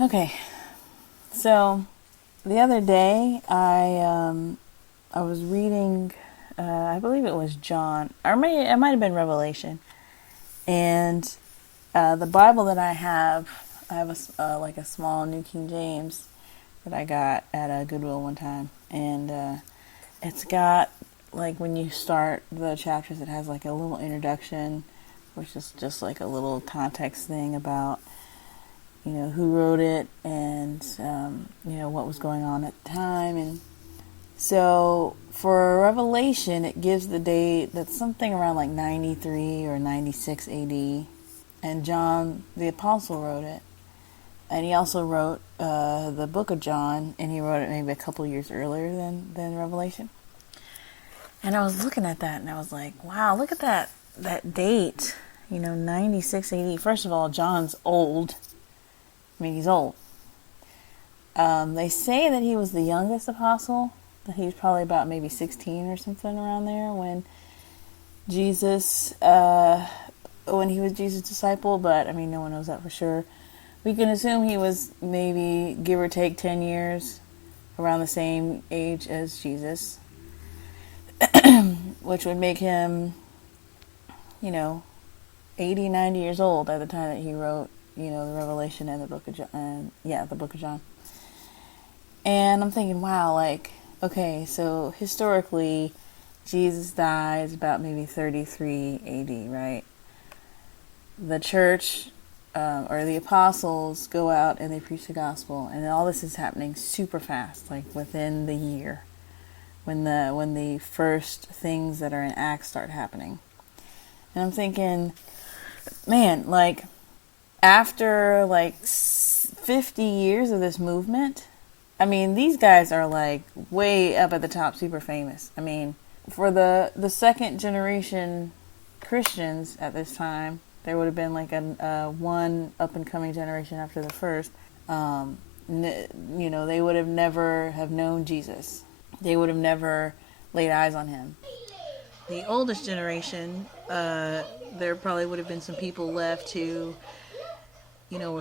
Okay, so the other day I was reading, I believe it was John, or it might have been Revelation, and the Bible that I have like a small New King James that I got at a Goodwill one time, and it's got, like, when you start the chapters, it has like a little introduction, which is just like a little context thing about, who wrote it, and what was going on at the time. And so for Revelation, it gives the date that's something around like 93 or 96 AD, and John the Apostle wrote it. And he also wrote the book of John, and he wrote it maybe a couple years earlier than Revelation. And I was looking at that, and I was like, wow, look at that date, 96 AD. First of all, John's old. I mean, he's old. They say that he was the youngest apostle, that he was probably about maybe 16 or something around there when he was Jesus' disciple, but I mean, no one knows that for sure. We can assume he was maybe, give or take, 10 years, around the same age as Jesus, which would make him, 80, 90 years old at the time that he wrote, the Revelation and the book of John, the book of John. And I'm thinking, wow, like, okay, so historically, Jesus dies about maybe 33 AD, right? The church, or the apostles, go out and they preach the gospel, and all this is happening super fast, like within the year, when the first things that are in Acts start happening. And I'm thinking, man, like, after like 50 years of this movement, I mean, these guys are like way up at the top, super famous. I mean, for the second generation Christians at this time, there would have been like a one up and coming generation after the first. They would have never have known Jesus. They would have never laid eyes on him. The oldest generation, there probably would have been some people left who,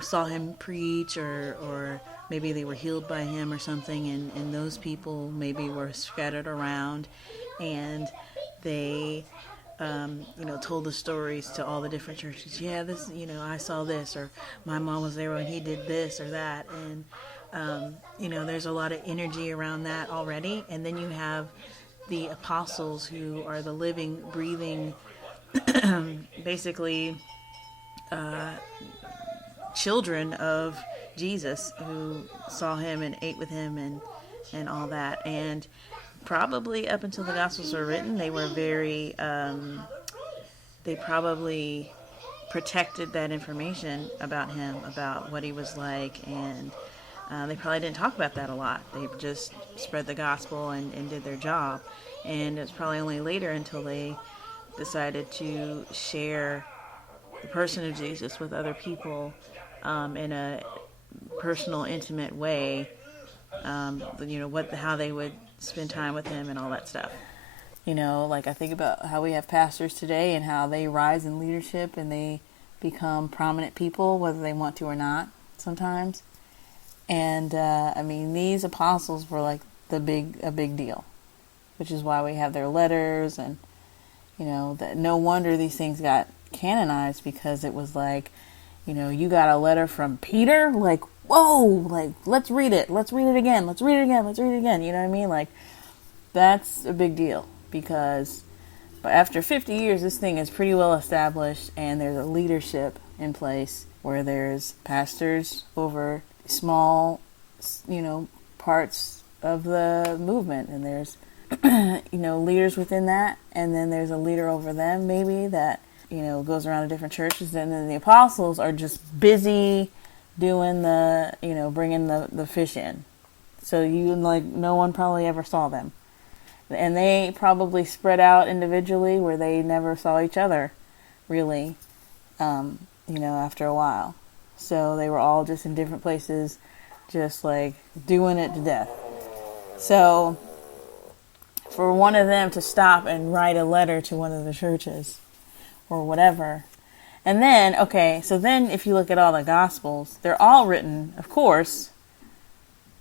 saw him preach, or maybe they were healed by him or something, and those people maybe were scattered around, and they, told the stories to all the different churches. Yeah, this, I saw this, or my mom was there when he did this or that, and, there's a lot of energy around that already. And then you have the apostles, who are the living, breathing, basically, children of Jesus, who saw him and ate with him and all that. And probably up until the Gospels were written, they were very, they probably protected that information about him, about what he was like, and they probably didn't talk about that a lot. They just spread the gospel and did their job. And it's probably only later until they decided to share the person of Jesus with other people in a personal, intimate way, how they would spend time with him and all that stuff. Like, I think about how we have pastors today and how they rise in leadership and they become prominent people, whether they want to or not, sometimes. And, these apostles were like a big deal, which is why we have their letters, and, that no wonder these things got canonized, because it was like, you got a letter from Peter, like, whoa, like, let's read it again, let's read it again, you know what I mean? Like, that's a big deal, because after 50 years, this thing is pretty well established, and there's a leadership in place where there's pastors over small, parts of the movement, and there's, leaders within that, and then there's a leader over them, maybe, that, goes around to different churches, and then the apostles are just busy doing the, bringing the fish in. So no one probably ever saw them. And they probably spread out individually where they never saw each other, really, after a while. So they were all just in different places, just like doing it to death. So for one of them to stop and write a letter to one of the churches or whatever, And then, okay, so then if you look at all the Gospels, they're all written, of course,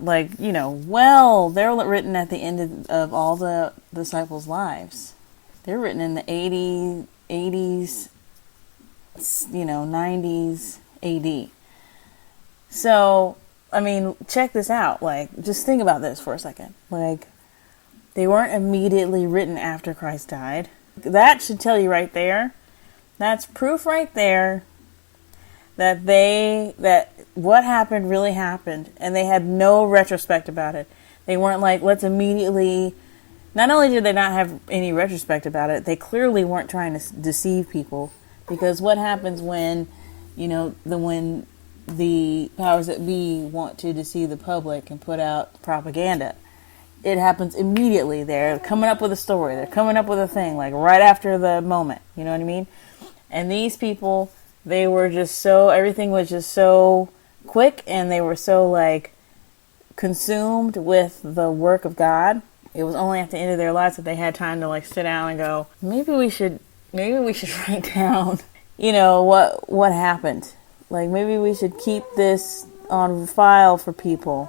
like, they're written at the end of all the disciples' lives. They're written in the 80s, 90s AD. So, I mean, check this out. Like, just think about this for a second. Like, they weren't immediately written after Christ died. That should tell you right there. That's proof right there that what happened really happened, and they had no retrospect about it. They weren't like, let's immediately. Not only did they not have any retrospect about it, they clearly weren't trying to deceive people, because what happens when, when the powers that be want to deceive the public and put out propaganda? It happens immediately. They're coming up with a story. They're coming up with a thing, like right after the moment. You know what I mean? And these people, they were just everything was just so quick, and they were so like consumed with the work of God. It was only at the end of their lives that they had time to like sit down and go, maybe we should write down, what happened. Like, maybe we should keep this on file for people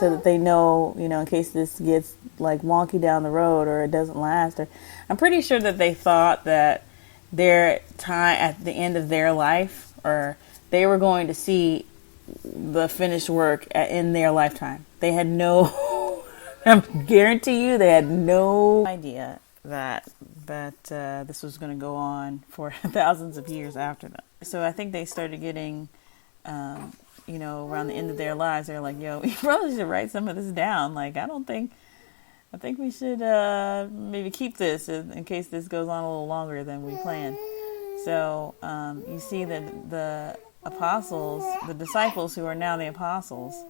so that they know, in case this gets like wonky down the road or it doesn't last. Or I'm pretty sure that they thought that their time at the end of their life, or they were going to see the finished work in their lifetime. They had no, I guarantee you, they had no idea that this was going to go on for thousands of years after them. So I think they started getting, around the end of their lives, they're like, yo, we probably should write some of this down. Like, I think we should maybe keep this in case this goes on a little longer than we planned. So you see that the apostles, the disciples who are now the apostles,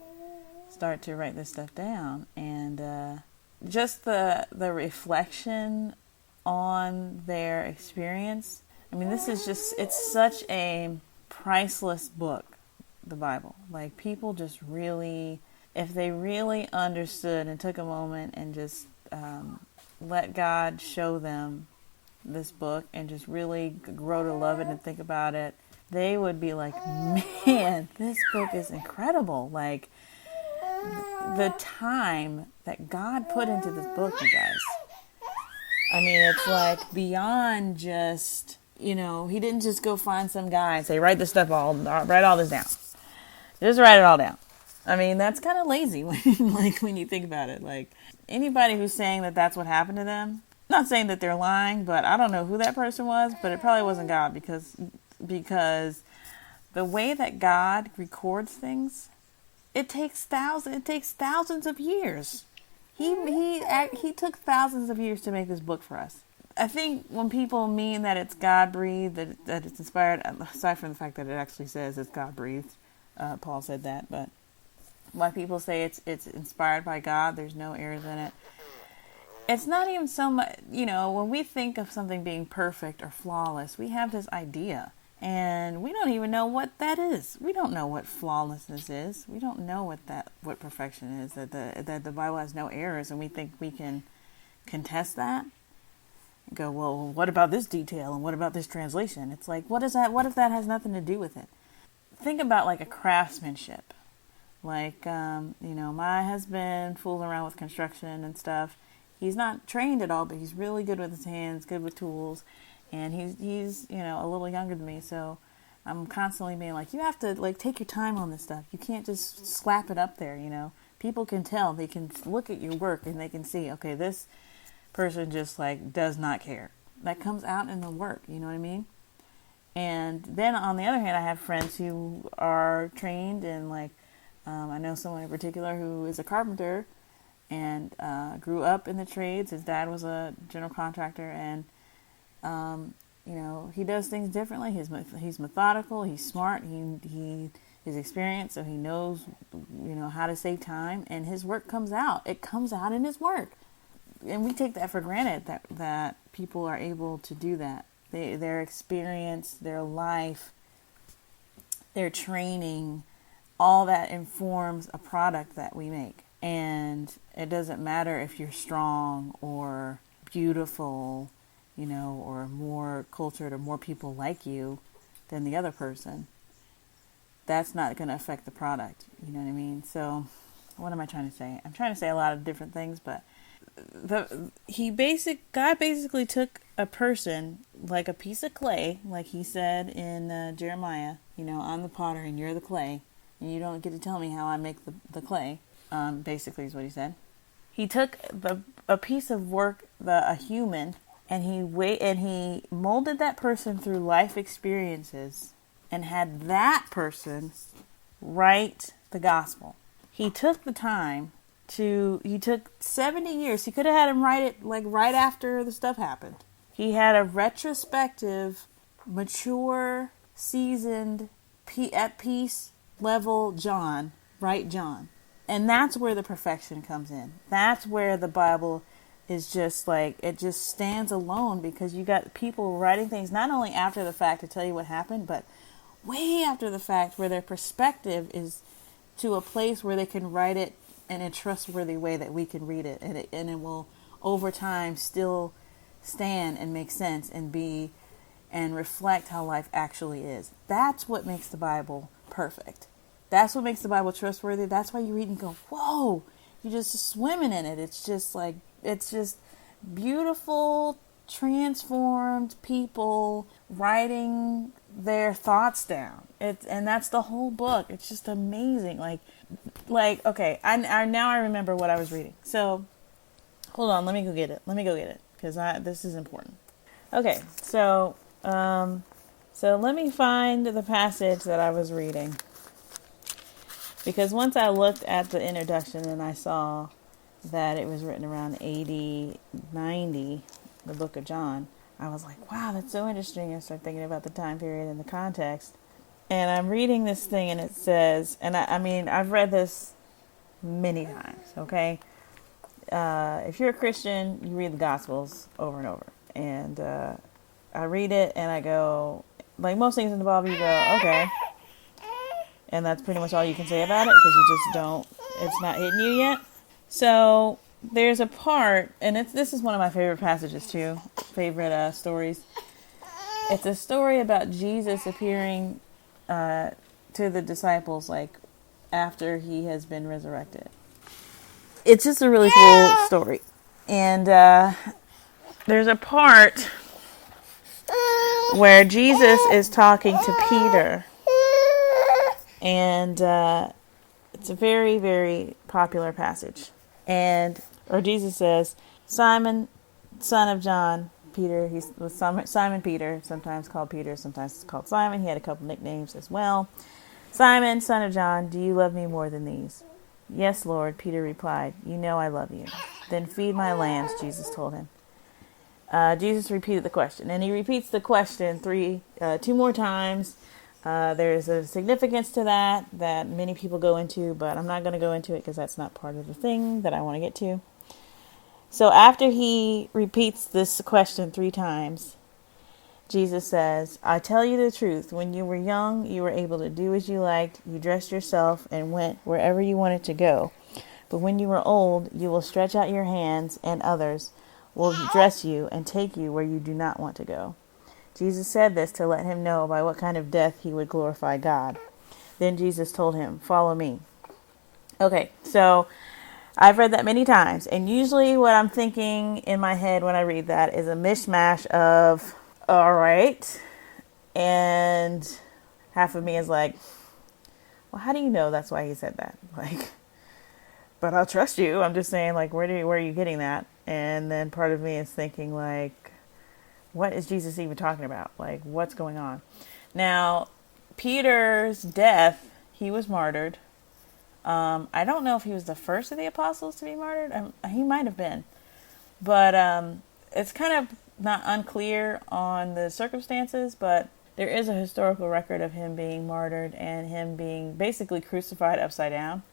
start to write this stuff down. And just the reflection on their experience. I mean, it's such a priceless book, the Bible. Like, people just really, if they really understood and took a moment and just let God show them this book and just really grow to love it and think about it, they would be like, man, this book is incredible. Like, the time that God put into this book, you guys. I mean, it's like beyond just, he didn't just go find some guy and say, write all this down. Just write it all down. I mean, that's kind of lazy when you think about it. Like, anybody who's saying that that's what happened to them, not saying that they're lying, but I don't know who that person was, but it probably wasn't God, because the way that God records things, it takes thousands of years. He took thousands of years to make this book for us. I think when people mean that it's God-breathed, that it's inspired, aside from the fact that it actually says it's God-breathed, Paul said that, but why people say it's inspired by God, there's no errors in it. It's not even so much, when we think of something being perfect or flawless, we have this idea, and we don't even know what that is. We don't know what flawlessness is. We don't know what perfection is, that the Bible has no errors, and we think we can contest that. Go, well, what about this detail, and what about this translation? It's like, what is that? What if that has nothing to do with it? Think about like a craftsmanship. Like, my husband fools around with construction and stuff. He's not trained at all, but he's really good with his hands, good with tools, and he's a little younger than me, so I'm constantly being like, you have to like take your time on this stuff. You can't just slap it up there. People can tell. They can look at your work and they can see, okay, this person just like does not care. That comes out in the work. You know what I mean? And then on the other hand, I have friends who are trained in like, I know someone in particular who is a carpenter and grew up in the trades. His dad was a general contractor, and he does things differently. He's methodical. He's smart. He is experienced, so he knows how to save time. And his work comes out. It comes out in his work, and we take that for granted that people are able to do that. Their experience, their life, their training, all that informs a product that we make. And it doesn't matter if you're strong or beautiful, or more cultured or more people like you. than the other person, that's not going to affect the product. You know what I mean? So what am I trying to say? I'm trying to say a lot of different things, but God basically took a person like a piece of clay, like he said in Jeremiah, I'm the potter and you're the clay, and you don't get to tell me how I make the clay, basically is what he said. He took a piece of work, a human, and he molded that person through life experiences and had that person write the gospel. He took the time he took 70 years. He could have had him write it like right after the stuff happened. He had a retrospective, mature, seasoned, at peace level John write John. And that's where the perfection comes in. That's where the Bible is just like, it just stands alone, because you got people writing things not only after the fact to tell you what happened, but way after the fact, where their perspective is to a place where they can write it in a trustworthy way that we can read it, and it will over time still stand and make sense and reflect how life actually is. That's what makes the Bible perfect. That's what makes the Bible trustworthy. That's why you read and go, whoa, you're just swimming in it. It's just beautiful, transformed people writing their thoughts down. And that's the whole book. It's just amazing. Like okay, I remember what I was reading. So hold on, let me go get it because this is important. Okay, so let me find the passage that I was reading, because once I looked at the introduction and I saw that it was written around 80, 90, the book of John, I was like, wow, that's so interesting. I started thinking about the time period and the context. And I'm reading this thing and it says, and I mean, I've read this many times, okay? If you're a Christian, you read the Gospels over and over. And I read it and I go, like most things in the Bible, you go, okay. And that's pretty much all you can say about it, because you just don't, it's not hitting you yet. So there's a part, and this is one of my favorite passages too, favorite stories. It's a story about Jesus appearing to the disciples, like after he has been resurrected. It's just a really cool story. And there's a part where Jesus is talking to Peter. And it's a very, very popular passage. Or Jesus says, Simon, son of John, Peter, he was Simon Peter, sometimes called Peter, sometimes it's called Simon. He had a couple nicknames as well. Simon, son of John, do you love me more than these? Yes, Lord, Peter replied. You know I love you. Then feed my lambs, Jesus told him. Jesus repeated the question, and he repeats the question two more times. There's a significance to that many people go into, but I'm not going to go into it because that's not part of the thing that I want to get to. So after he repeats this question 3 times, Jesus says, I tell you the truth, when you were young, you were able to do as you liked, you dressed yourself and went wherever you wanted to go. But when you were old, you will stretch out your hands and others will dress you and take you where you do not want to go. Jesus said this to let him know by what kind of death he would glorify God. Then Jesus told him, follow me. Okay, so I've read that many times, and usually what I'm thinking in my head when I read that is a mishmash of, all right, and half of me is like, well, how do you know that's why he said that? Like, but I'll trust you. I'm just saying, like, where are you getting that? And then part of me is thinking, like, what is Jesus even talking about? Like, what's going on? Now, Peter's death, he was martyred. I don't know if he was the first of the apostles to be martyred. He might have been. But it's kind of not unclear on the circumstances, but there is a historical record of him being martyred and him being basically crucified upside down.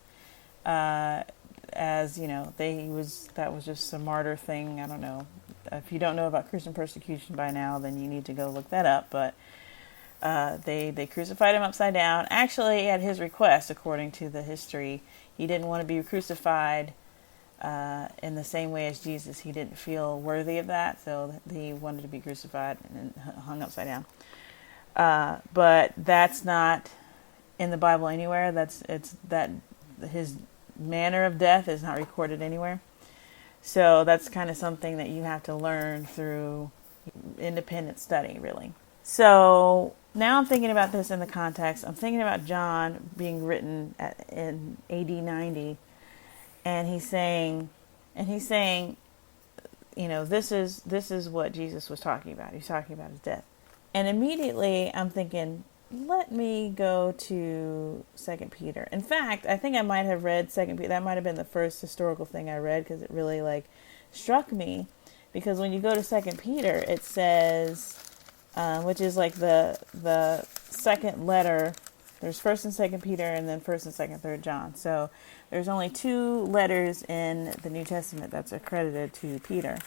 As, you know, that was just a martyr thing. I don't know. If you don't know about Christian persecution by now, then you need to go look that up. But they crucified him upside down. Actually, at his request, according to the history, he didn't want to be crucified in the same way as Jesus. He didn't feel worthy of that, so he wanted to be crucified and hung upside down. But that's not in the Bible anywhere. That his manner of death is not recorded anywhere. So that's kind of something that you have to learn through independent study, really. So now I'm thinking about this in the context. I'm thinking about John being written in AD 90, and he's saying, this is what Jesus was talking about. He's talking about his death. And immediately I'm thinking, let me go to 2 Peter. In fact, I think I might have read 2 Peter. That might have been the first historical thing I read, because it really struck me. Because when you go to 2 Peter, it says, which is the second letter. There's 1st and 2nd Peter, and then 1st and 2nd, 3rd John. So there's only 2 letters in the New Testament that's accredited to Peter.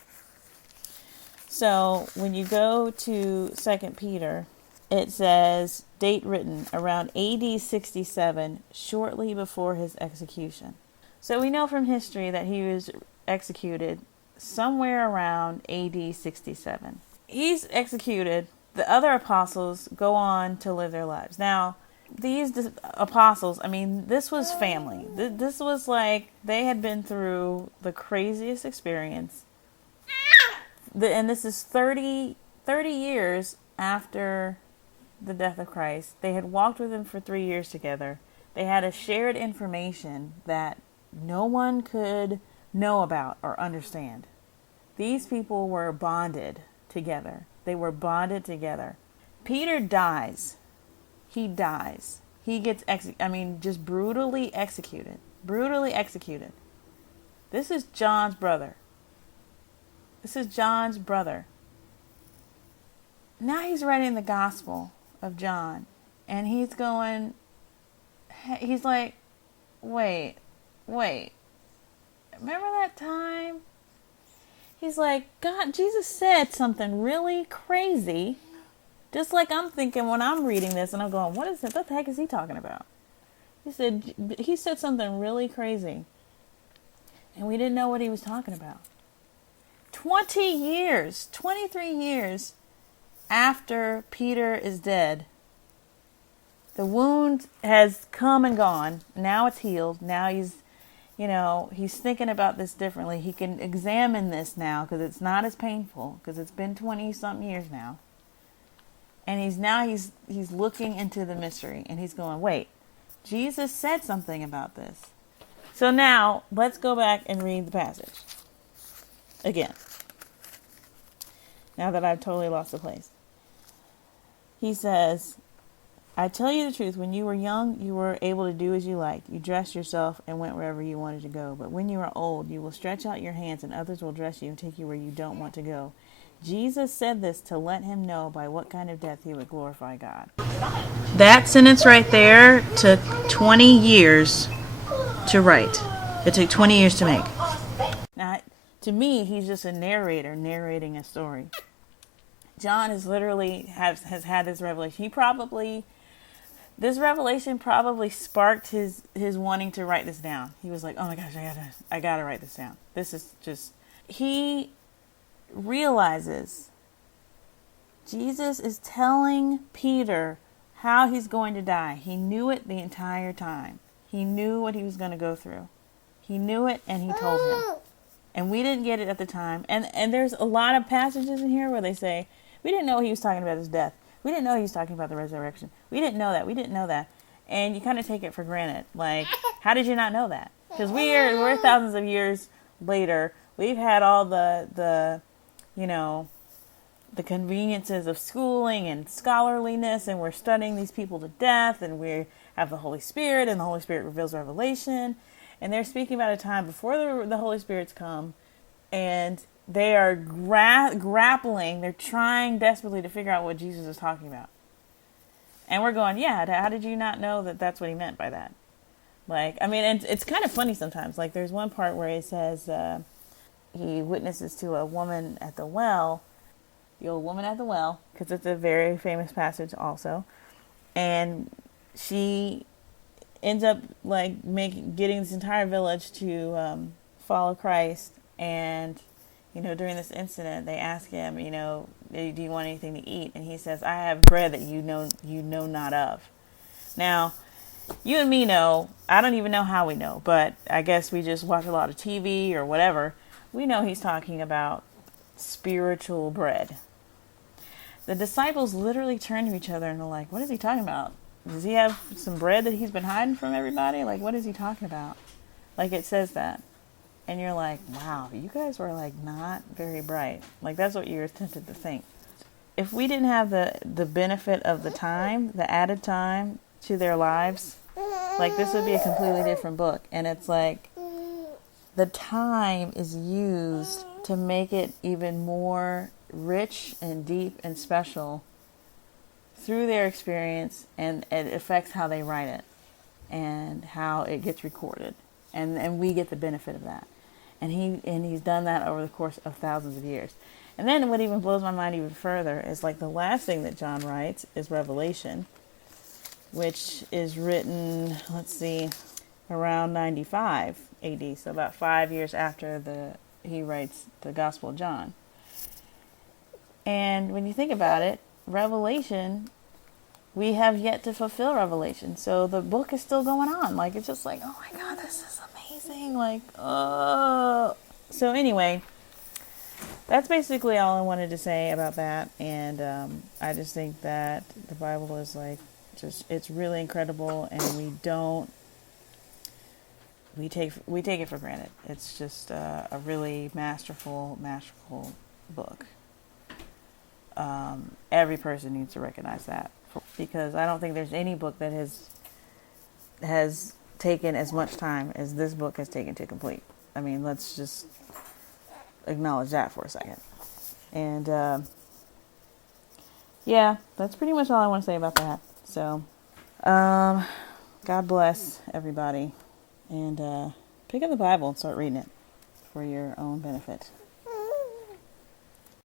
So when you go to 2 Peter, it says, date written around AD 67, shortly before his execution. So we know from history that he was executed somewhere around AD 67. He's executed. The other apostles go on to live their lives. Now, these apostles, this was family. This was they had been through the craziest experience. And this is 30 years after the death of Christ. They had walked with him for 3 years together. They had a shared information that no one could know about or understand. These people were bonded together. They were bonded together. Peter dies. He dies. He gets just brutally executed. Brutally executed. This is John's brother. Now he's writing the Gospel of John, and he's like, wait, remember that time? He's like, God, Jesus said something really crazy, just like I'm thinking when I'm reading this, and I'm going, what the heck is he talking about? He said something really crazy, and we didn't know what he was talking about. 23 years after Peter is dead, the wound has come and gone. Now it's healed. Now he's thinking about this differently. He can examine this now because it's not as painful, because it's been 20-something years now. And he's looking into the mystery, and he's going, wait, Jesus said something about this. So now let's go back and read the passage again. Now that I've totally lost the place. He says, I tell you the truth, when you were young, you were able to do as you liked. You dressed yourself and went wherever you wanted to go. But when you are old, you will stretch out your hands, and others will dress you and take you where you don't want to go. Jesus said this to let him know by what kind of death he would glorify God. That sentence right there took 20 years to write. It took 20 years to make. Now, to me, he's just a narrator narrating a story. John has literally has had this revelation. This revelation probably sparked his wanting to write this down. He was like, oh my gosh, I gotta write this down. This is just, he realizes Jesus is telling Peter how he's going to die. He knew it the entire time. He knew what he was going to go through. He knew it, and he told him. And we didn't get it at the time. And there's a lot of passages in here where they say, we didn't know he was talking about his death. We didn't know he was talking about the resurrection. We didn't know that. We didn't know that. And you kind of take it for granted. Like, how did you not know that? Because we're thousands of years later. We've had all the conveniences of schooling and scholarliness, and we're studying these people to death, and we have the Holy Spirit, and the Holy Spirit reveals revelation. And they're speaking about a time before the Holy Spirit's come, and they are grappling. They're trying desperately to figure out what Jesus is talking about. And we're going, yeah, how did you not know that that's what he meant by that? And it's kind of funny sometimes. Like, there's one part where it says he witnesses to a woman at the well, the old woman at the well, because it's a very famous passage also. And she ends up getting this entire village to follow Christ. And during this incident, they ask him, do you want anything to eat? And he says, I have bread that you know not of. Now, you and me know, I don't even know how we know, but I guess we just watch a lot of TV or whatever. We know he's talking about spiritual bread. The disciples literally turn to each other and are like, what is he talking about? Does he have some bread that he's been hiding from everybody? Like, what is he talking about? Like, it says that. And you're like, wow, you guys were like not very bright. Like, that's what you're tempted to think. If we didn't have the benefit of the time, the added time to their lives, like, this would be a completely different book. And it's like, the time is used to make it even more rich and deep and special through their experience, and it affects how they write it and how it gets recorded. And we get the benefit of that. And he's done that over the course of thousands of years. And then what even blows my mind even further is like the last thing that John writes is Revelation, which is written, let's see, around 95 AD, so about 5 years after he writes the Gospel of John. And when you think about it, Revelation, we have yet to fulfill Revelation. So the book is still going on. Like, it's just like, oh my God, this is amazing. Like, oh. So anyway, that's basically all I wanted to say about that. And I just think that the Bible is like, it's really incredible, and we take it for granted. It's just a really masterful book. Every person needs to recognize that, because I don't think there's any book that has taken as much time as this book has taken to complete. I mean, let's just acknowledge that for a second. And yeah, that's pretty much all I want to say about that. So, God bless everybody, and pick up the Bible and start reading it for your own benefit.